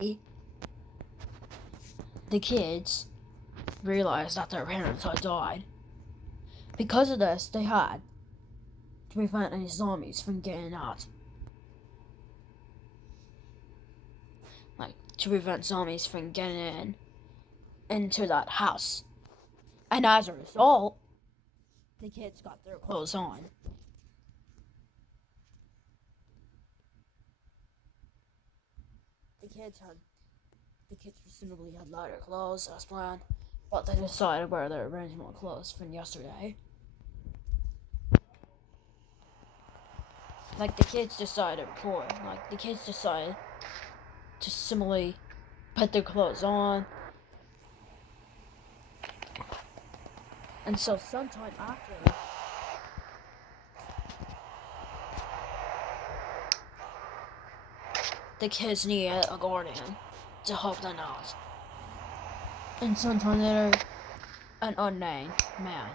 the kids realized that their parents had died. Because of this, they had to prevent any zombies from getting out. Like, to prevent zombies from getting into that house. And as a result, the kids got their clothes on. The kids presumably had lighter clothes as planned, but they decided to wear their original clothes from yesterday. The kids decided to similarly put their clothes on. And so sometime after, the kids needed a guardian to help them out. And sometime later, an unnamed man,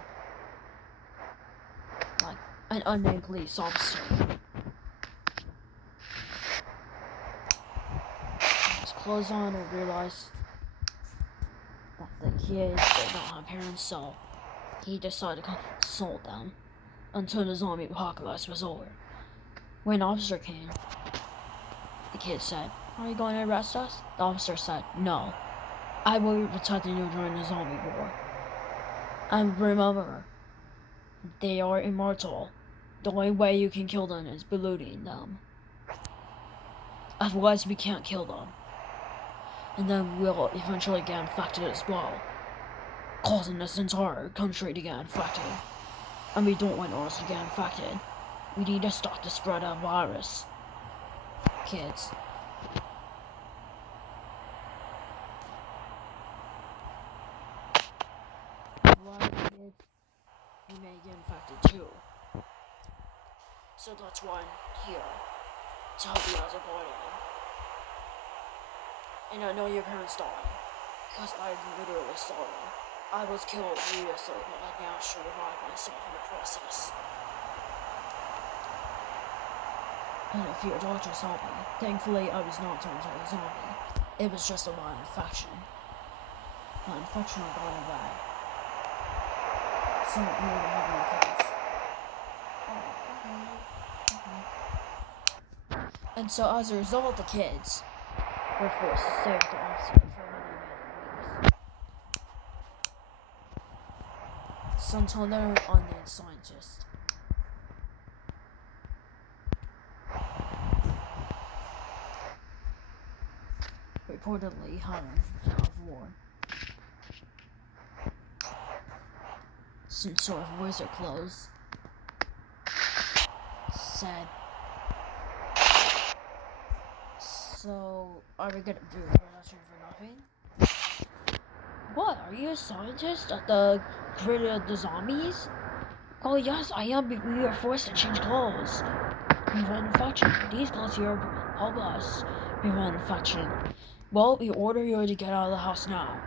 an unnamed police officer, his clothes on and realized that the kids did not have parents, so he decided to consult them until the zombie apocalypse was over. When the officer came, the kid said, "Are you going to arrest us?" The officer said, "No. I will be protecting you during the zombie war. And remember, they are immortal. The only way you can kill them is by looting them. Otherwise, we can't kill them. And then we'll eventually get infected as well, causing this entire country to get infected. And we don't want ours to get infected. We need to stop the spread of virus. Kids." Kids, you may get infected too. So that's why I'm here, to help you as a guardian. And I know your parents died, because I literally saw them. I was killed previously, but I managed to revive myself in the process. And a few doctors helped me. Thankfully, I was not turned into a zombie. It was just a mild infection. My infection was going away. So you were having kids. And so as a result, the kids were forced to stay with the officer for many weeks. Sometime later, unnamed scientist reportedly having a war. Some sort of wizard clothes said, "So, are we gonna do a production for nothing? What, are you a scientist at the created the zombies?" "Oh yes, I am, but we are forced to change clothes. Prevent infection. These clothes here help us prevent infection. Well, we order you to get out of the house now.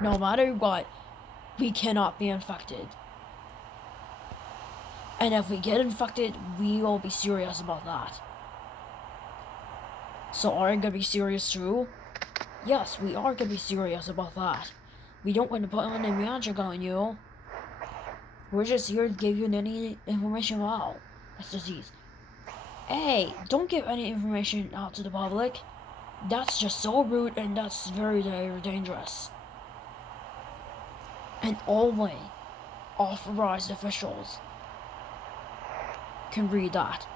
No matter what, we cannot be infected. And if we get infected, we will be serious about that." "So are you gonna be serious too?" "Yes, we are gonna be serious about that. We don't want to put any magic on you. We're just here to give you any information about this disease." "Hey, don't give any information out to the public. That's just so rude and that's very, very dangerous. And only authorized officials can read that.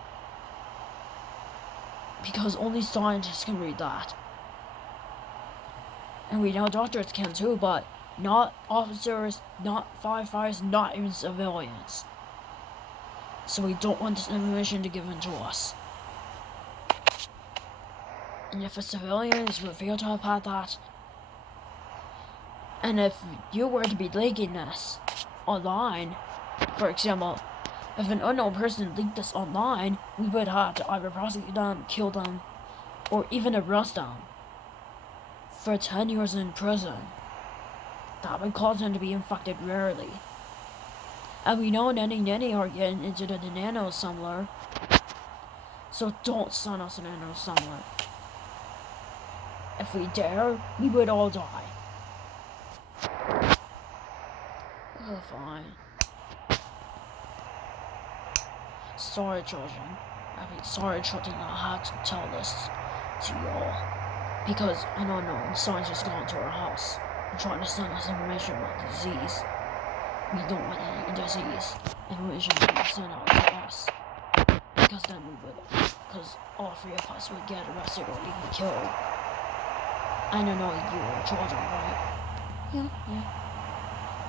Because only scientists can read that. And we know doctors can too, but not officers, not firefighters, not even civilians. So we don't want this information to given to us. And if a civilian is revealed to have had that, and if you were to be leaking this online, for example, if an unknown person leaked this online, we would have to either prosecute them, kill them, or even arrest them for 10 years in prison. That would cause them to be infected rarely. And we know Nanny are getting into the nano similar, so don't send us a nano similar. If we dare, we would all die. Oh, fine. Sorry, children. Sorry, children, I had to tell this to y'all. Because I don't know, science has gone to our house and trying to send us information about the disease. We don't want any disease. Information to be sent out to us. Because then because all three of us would get arrested or even killed. I don't know, you are children, right? Yeah.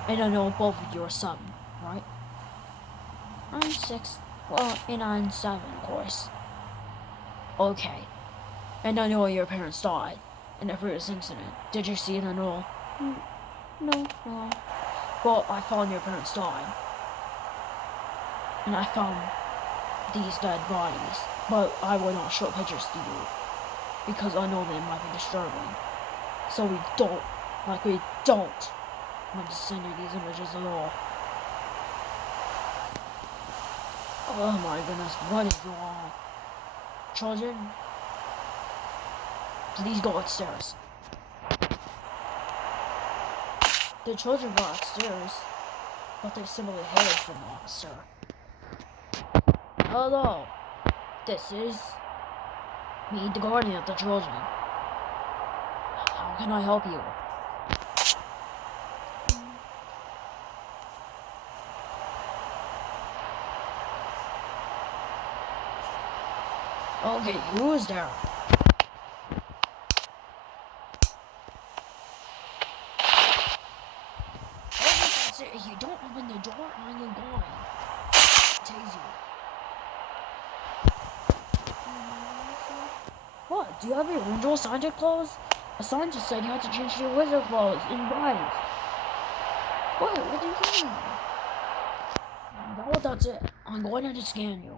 And I know both of you are 7, right? I'm 6. Well, and I'm 7, of course. Okay. And I know your parents died in the previous incident. Did you see it at all? No. Well, I found your parents died. And I found these dead bodies. But I will not show pictures to you. Because I know they might be disturbing. So we don't want to send you these images at all. Oh my goodness, what is wrong? Children, please go upstairs. The children go upstairs, but they simply hid from the officer. Hello, this is me, the guardian of the children. How can I help you? Okay, who is there? That's it. If you don't open the door, I'm going. Tase you. What? Do you have your original scientist clothes? A scientist said you had to change your wizard clothes in bright. What do you mean? No, that's it. I'm going to scan you.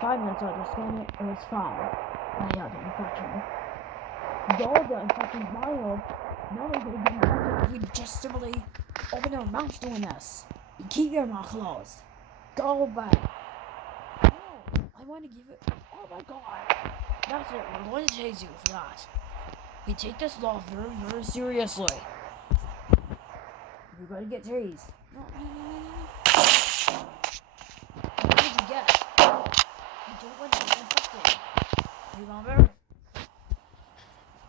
5 minutes after scanning it, was found. I had the infection. Though the infection's mild, none of it infected if we just simply open our mouths doing this. You keep your mouth closed. Go back. No, I want to give it. Oh my god. That's it. We're going to tase you for that. We take this law very, very seriously. You're going to get tased. No. What did you get? We don't want to get infected. Remember?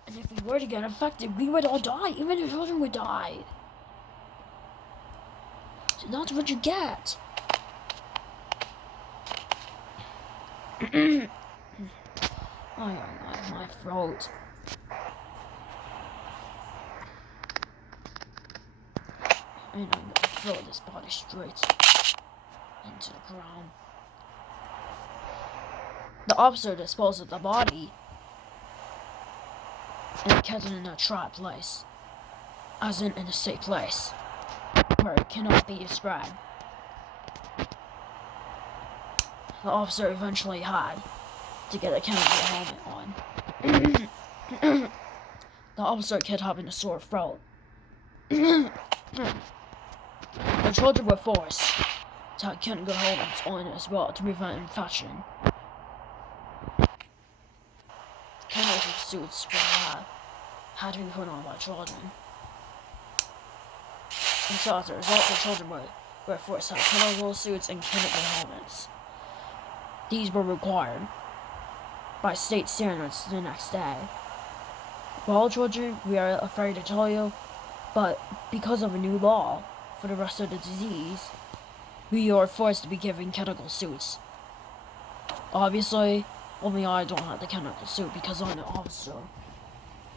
And if we were to get infected, we would all die. Even the children would die. So that's what you get. My throat. And I'm going to throw this body straight into the ground. The officer disposed of the body and kept it in a trap place, as in a safe place, where it cannot be described. The officer eventually had to get a chemical helmet on. The officer kept having a sore throat. The children were forced to have chemical helmets on as well to prevent infection. Chemical suits had to be put on by children. And so as a result, the children were forced to have chemical suits and chemical helmets. These were required by state standards the next day. Well, children, we are afraid to tell you, but because of a new law for the rest of the disease, we are forced to be given chemical suits. Obviously, only I don't have the chemical suit because I'm an officer,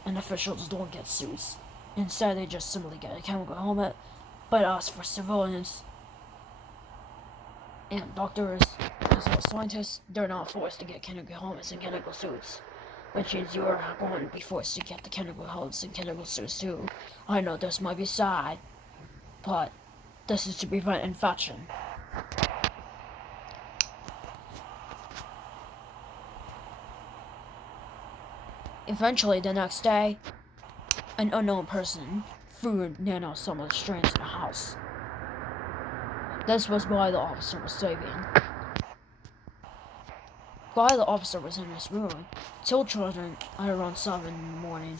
and officials don't get suits. Instead, they just simply get a chemical helmet. But as for civilians and doctors, as well as scientists, they're not forced to get chemical helmets and chemical suits. Which means you are going to be forced to get the chemical helmets and chemical suits too. I know this might be sad, but this is to prevent infection. Eventually, the next day, an unknown person threw nano-similar strains in the house. This was why the officer was saving. while the officer was in his room, two children at around 7 in the morning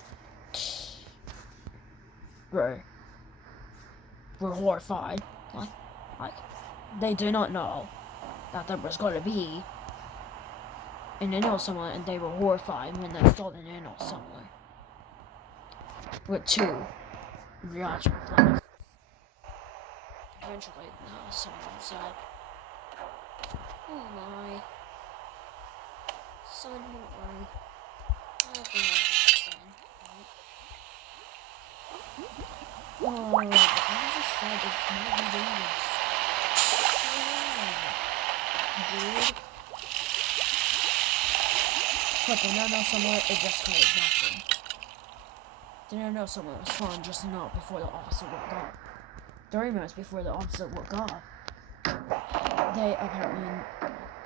were horrified. Like they did not know that there was going to be an anal assembler, and they were horrified when they saw an anal assembler with two reaction flasks. Eventually, someone said, "Oh my, son, don't worry. I don't think I'll get the son, right? Oh, the officer said it's not dangerous. Dude." But the no somewhere, it just caused nothing. The no somewhere was fun just enough before the officer woke up. 30 minutes before the officer woke up, they apparently,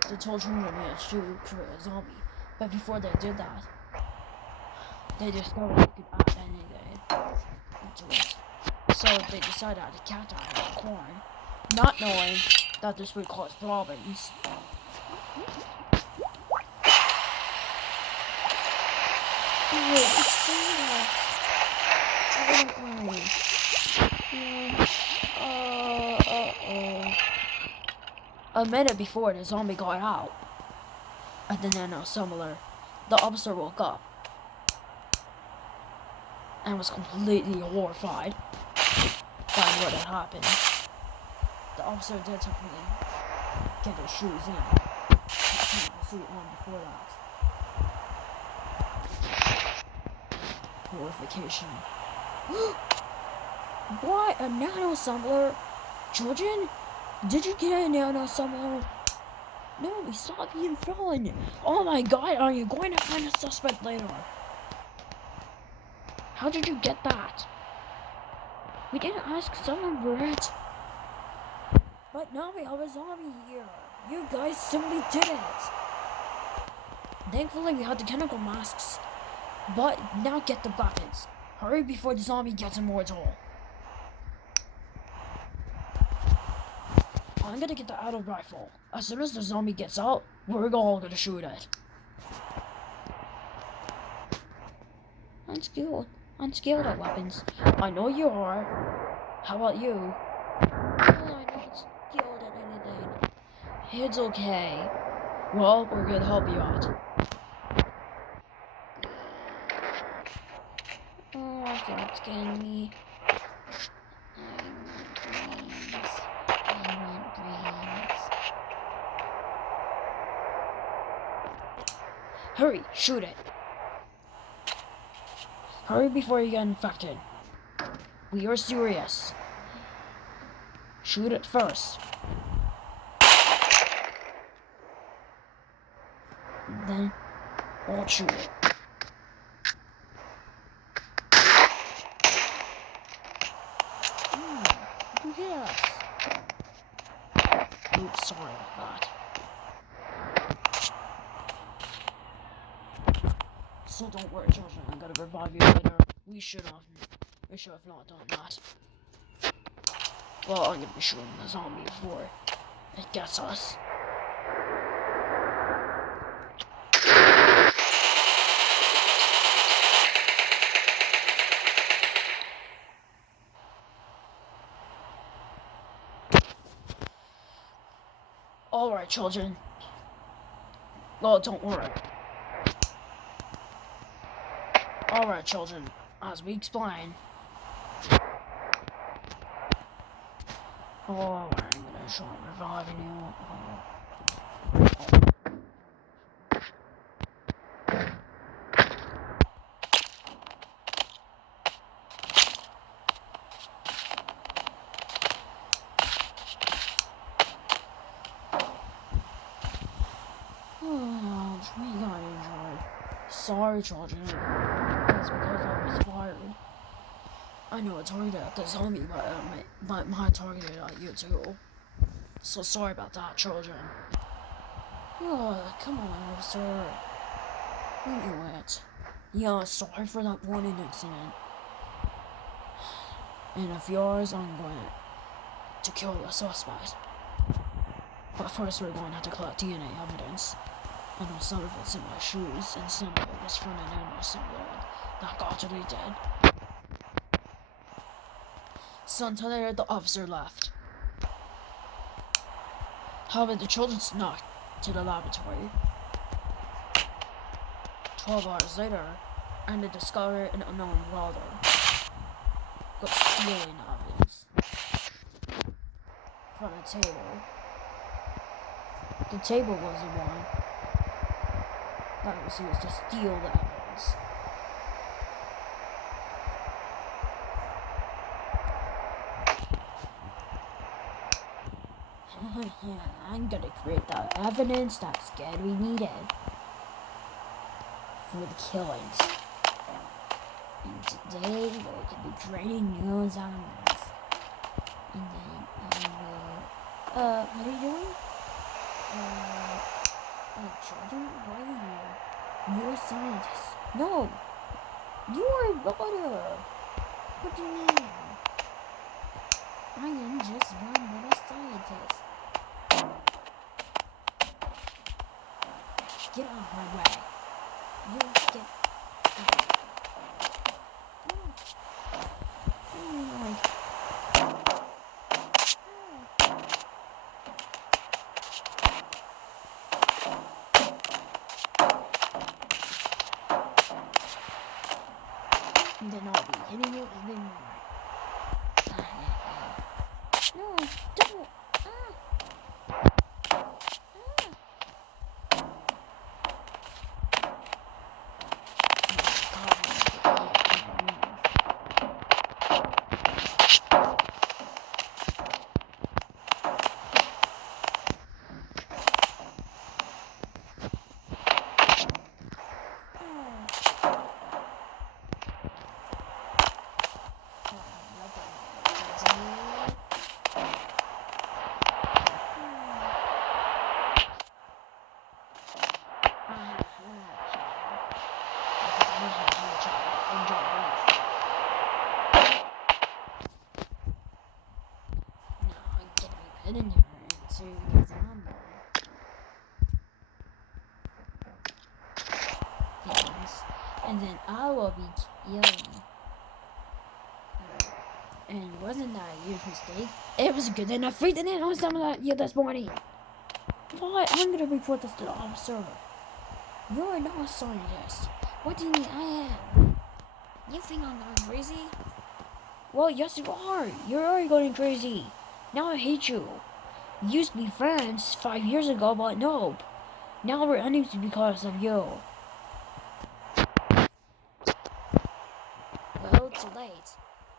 the children managed to create a zombie. But before they did that, they discovered they could add anything into it. So they decided to add a cacti and corn, not knowing that this would cause problems. Oh, it's dangerous. I don't worry. A minute before the zombie got out at the nano similar, the officer woke up and was completely horrified by what had happened. The officer did simply get his shoes in. He put the suit on before that. Horrification. What? A nano assembler? Children? Did you get a nano assembler? No, stop being fun. Oh my god, are you going to find a suspect later? How did you get that? We didn't ask someone for it. But now we have a zombie here. You guys simply did it. Thankfully we had the chemical masks. But now get the weapons. Hurry before the zombie gets immortal. I'm gonna get the auto rifle. As soon as the zombie gets out, we're all gonna shoot it. I'm skilled at weapons. I know you are. How about you? I'm not skilled at anything. It's okay. Well, we're gonna help you out. Oh, I think it's getting me. I want greens. Hurry, shoot it. Hurry before you get infected. We are serious. Shoot it first. Then I'll shoot it. You hit us. Oops, sorry about that. So don't worry, children, I'm gonna revive you later. We should have not done that. Well, I'm gonna be shooting the zombie before it gets us. Alright, children. Oh, don't worry. Alright, children. As we explain. Oh, I'm gonna show reviving you. Oh, we got injured. Sorry, children. That's because I was fired. I know I targeted at the zombie, but my targeted at you too. So sorry about that, children. Oh, come on, officer. We knew it. Yeah, sorry for that warning incident. In a few hours, I'm going to kill the suspect. But first, we're going to have to collect DNA evidence. I know some of it's in my shoes, and some of it was from an animal somewhere that got really dead. So until the officer left. However, the children snuck to the laboratory. 12 hours later, and they discovered an unknown welder got stealing evidence from a table. The table was the one that was used to steal the evidence. I'm gonna create the evidence that Scary needed for the killings. And today we're gonna be creating news on this. And then what are you doing? Children, why are you here? You're a scientist. No! You are a welder! What do you mean? I am just one little scientist. Get out of my way. You get out. And then I'll be hitting you even more. No, don't. In here into the example things, and then I will be killing. And wasn't that a huge mistake? It was good enough. Freaking in on some of that this morning. What? I'm gonna report this to the officer. You're not a scientist. What do you mean I am? You think I'm going crazy? Well, yes you are. You're already going crazy. Now I hate you. We used to be friends 5 years ago, but nope. Now we're enemies because of you. Well, too late.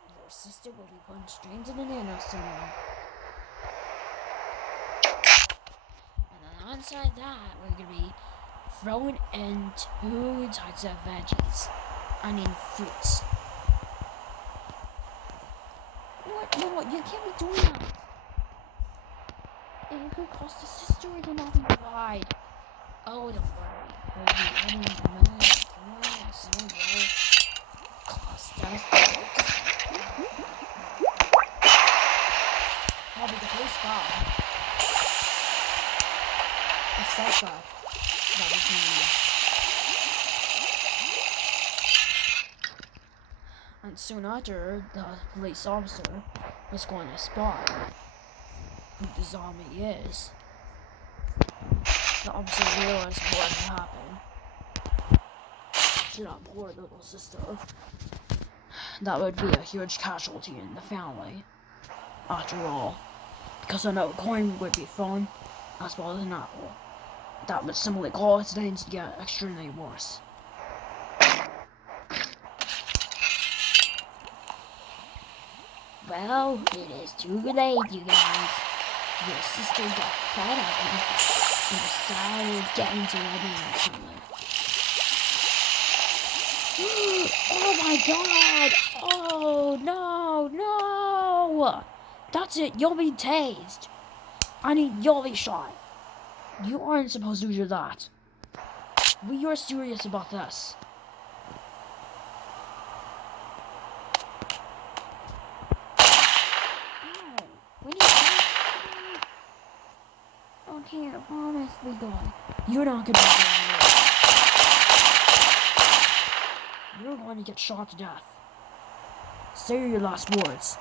Your sister will be put straight into the nano somewhere. And alongside that, we're gonna be throwing in 2 types of veggies. I mean fruits. What? No, you can't be doing that. It could cost the sister to not be bride. Oh, don't worry. We'll be adding melons, corn, cereal. Cost us. Probably the police car. The suspect that was me. And soon after, the police officer was going to spot who the zombie is. The officer realized what had happened to that poor little sister. That would be a huge casualty in the family, after all, because another coin would be thrown as well as an apple. That would simply cause things to get extremely worse. Well, it is too late, you guys. Your sister got fed up and decided to get into a man somewhere. Oh my god! Oh no, no! That's it, you'll be tased. I mean, you'll be shot. You aren't supposed to do that. We are serious about this. Oh Okay, I promise we go. You're not gonna be going. You're going to get shot to death. Say your last words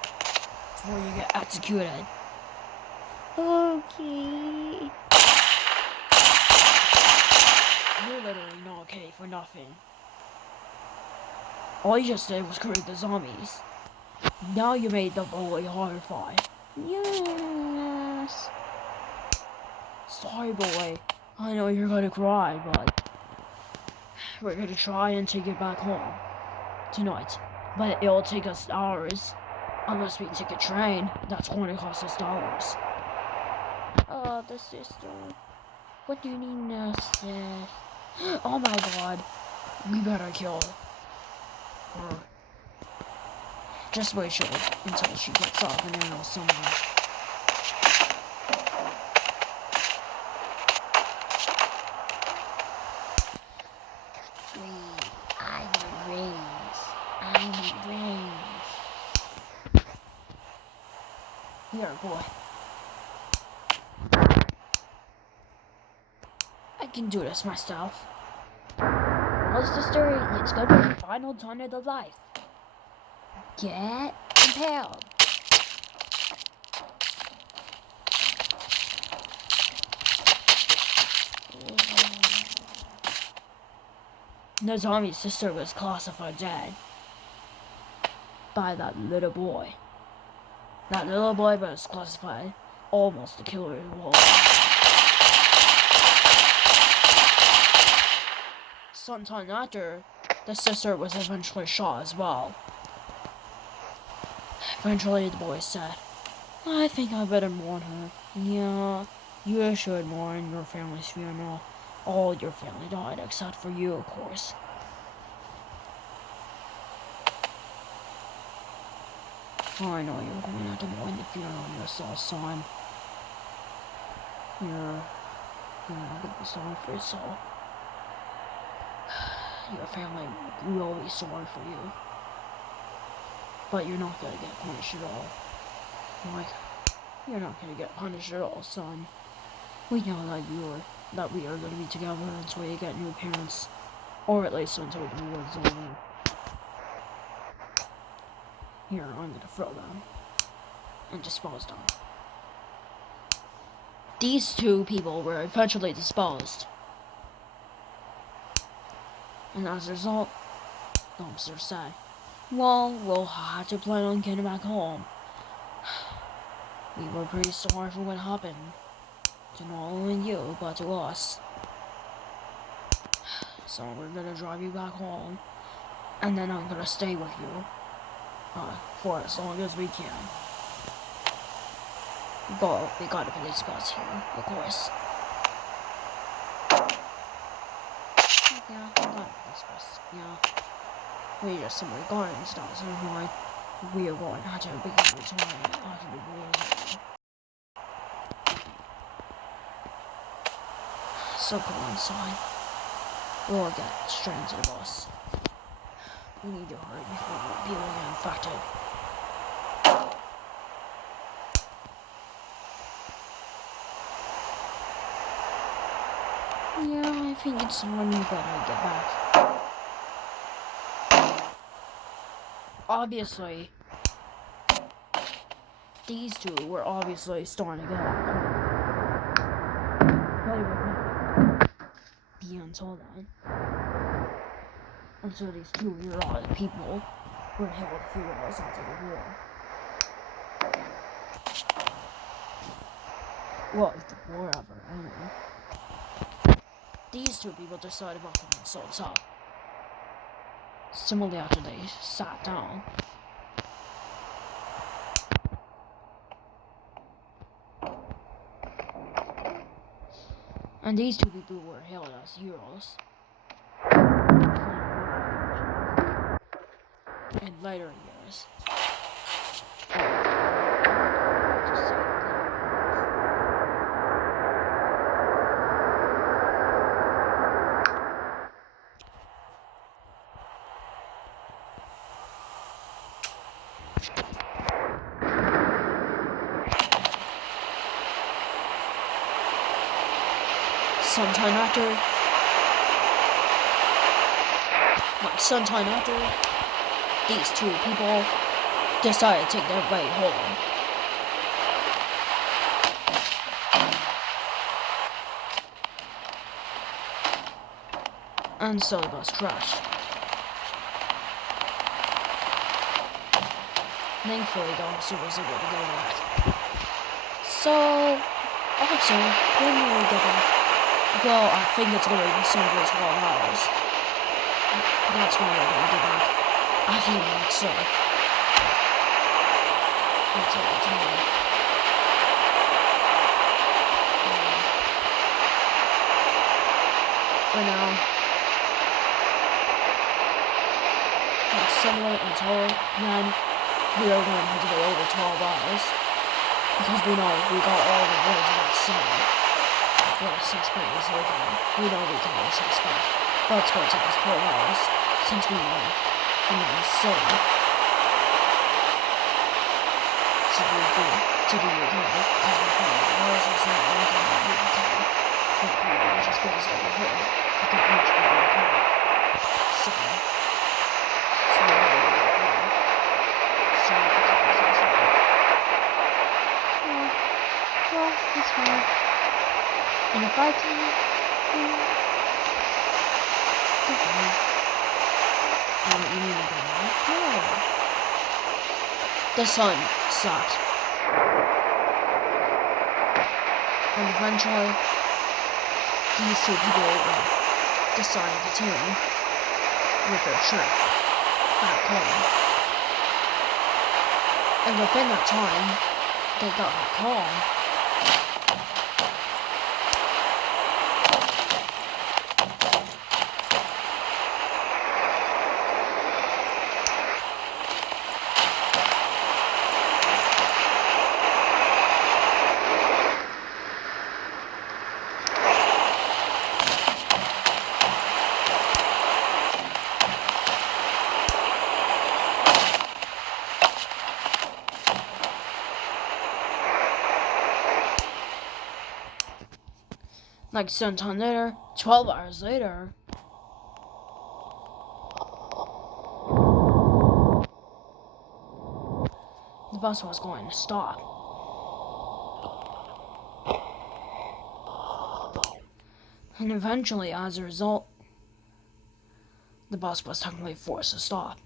before you get executed. Okay. You're literally not okay for nothing. All you just did was create the zombies. Now you made the boy horrified. Yes. Sorry, boy. I know you're gonna cry, but we're gonna try and take it back home tonight. But it'll take us hours. Unless we take a train, that's going to cost us dollars. Oh, the sister. What do you need now, sis? Oh my god. We better kill her. Just wait until she gets up and then I'll summon her. I need rings. Here, boy. I can do this myself. Well, sister, it's gonna be the final turn of the life. Get impaled. Nozomi's sister was classified dead by that little boy. That little boy was classified almost the killer of all. Sometime after, the sister was eventually shot as well. Eventually, the boy said, I think I better mourn her. Yeah, you should mourn your family's funeral. All your family died except for you, of course. I know you're going to have to mourn the funeral yourself, son. You're not going to be sorry for yourself. Your family will be sorry for you. But you're not going to get punished at all. Like, you're not going to get punished at all, son. We know that we are going to be together until you get new parents. Or at least until the war's over. Here, I'm going to throw them. And dispose them. These two people were eventually disposed. And as a result, the officer said, well, we'll have to plan on getting back home. We were pretty sorry for what happened. To not only you, but to us. So we're gonna drive you back home. And then I'm gonna stay with you. For as long as we can. But we got a police bus here, of course. Yeah, we got a police bus. Yeah. We just simply got it and stuff, so like, we are going to have to begin returning after the war is over. So come inside. We'll get straight into the bus. We need to hurry before people get infected. Yeah, I think it's time you better get back. Obviously, these two were obviously starting to get out. But it would not be until then. Until these two neurotic people were held fearless after the war. Well, if the war ever ended. These two people decided about themselves up. Similarly after they sat down. And these two people were hailed as heroes. In later years. sometime after, these two people decided to take their way home. And so the bus crashed. Thankfully, the officer was able to get back. So, officer, when will we get back? Well, I think it's going to be somewhere 12 hours. That's when we're going to get back. I feel like so. Until the time. For now, it's similar until then we are going to have to go over 12 hours. Because we know we got all the way to that city. Well, suspect was okay. We know we can be suspect. But it's going to take us 12 hours since we went from the city to the UK. Because we found the virus was not working in the UK. But we were just going to say before. We could reach the UK. So we're going to go home. Sorry for taking so long. Well, it's fine. And if I can, you need to go now? No. The sun sucked. And eventually, these two people decided to continue with their trip back home. And within that time, they got back home. Like sometime later, 12 hours later, the bus was going to stop. And eventually, as a result, the bus was technically forced to stop.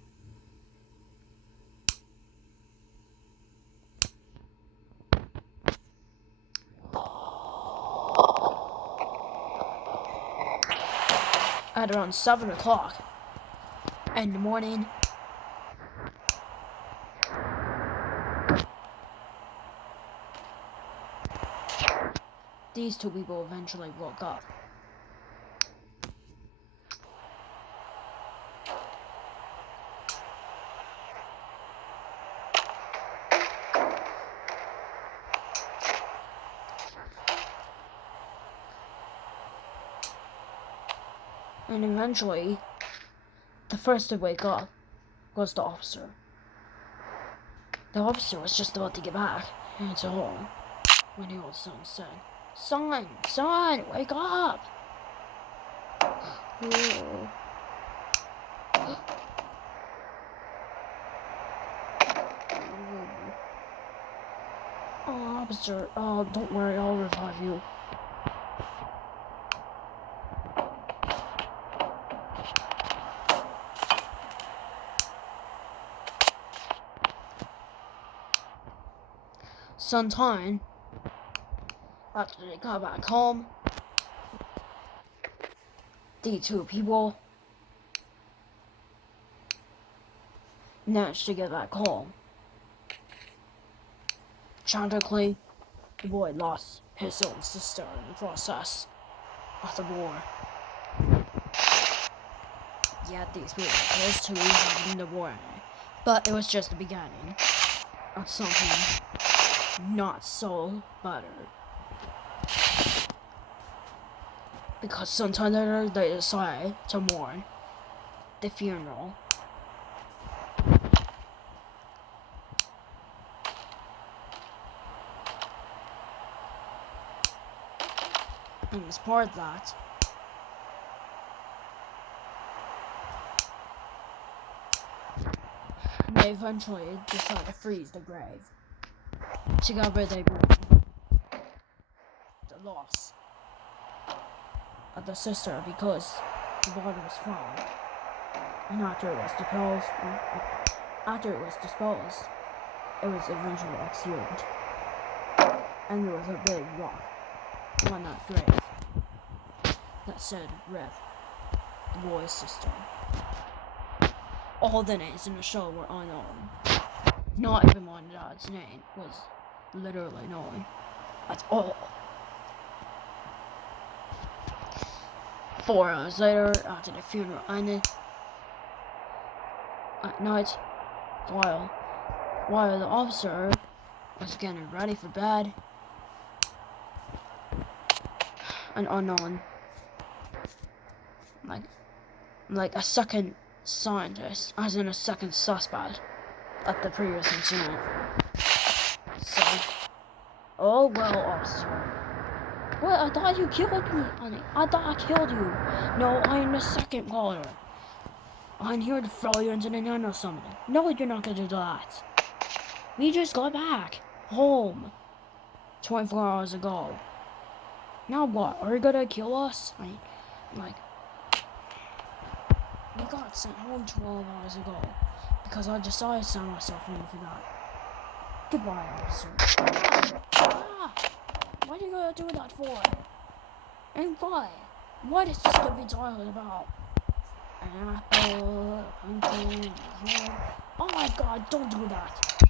At around 7 o'clock in the morning, these two people eventually woke up. And eventually, the first to wake up was the officer. The officer was just about to get back into home when he all of a sudden said, Son, wake up! Oh, officer, don't worry, I'll revive you. Sometime after they got back home, the two people managed to get back home. Tragically, the boy lost his own sister in the process of the war. Yeah, these people were close to having the war, but it was just the beginning of something not so better. Because sometime later they decided to mourn the funeral. And as part of that, they eventually decide to freeze the grave together they bring the loss of the sister because the body was found. And after it was disposed, it was eventually exhumed. And there was a big rock on that grave that said Rev, the boy's sister. All the names in the show were unknown. Not even my dad's name was literally known at all. 4 hours later, after the funeral ended, at night, while the officer was getting ready for bed, an unknown, like a second scientist, as in a second suspect at the previous incident, said, "Oh well, officer. What? I thought you killed me, honey. I thought I killed you. No, I'm the second caller. I'm here to throw you into the nano something. No, you're not gonna do that. We just got back home 24 hours ago. Now what? Are you gonna kill us? We got sent home 12 hours ago because I decided to send myself home for that. Goodbye, officer." What are you gonna do that for? And why? What is this gonna be talking about? An apple, a pumpkin, a head. Oh my god, don't do that.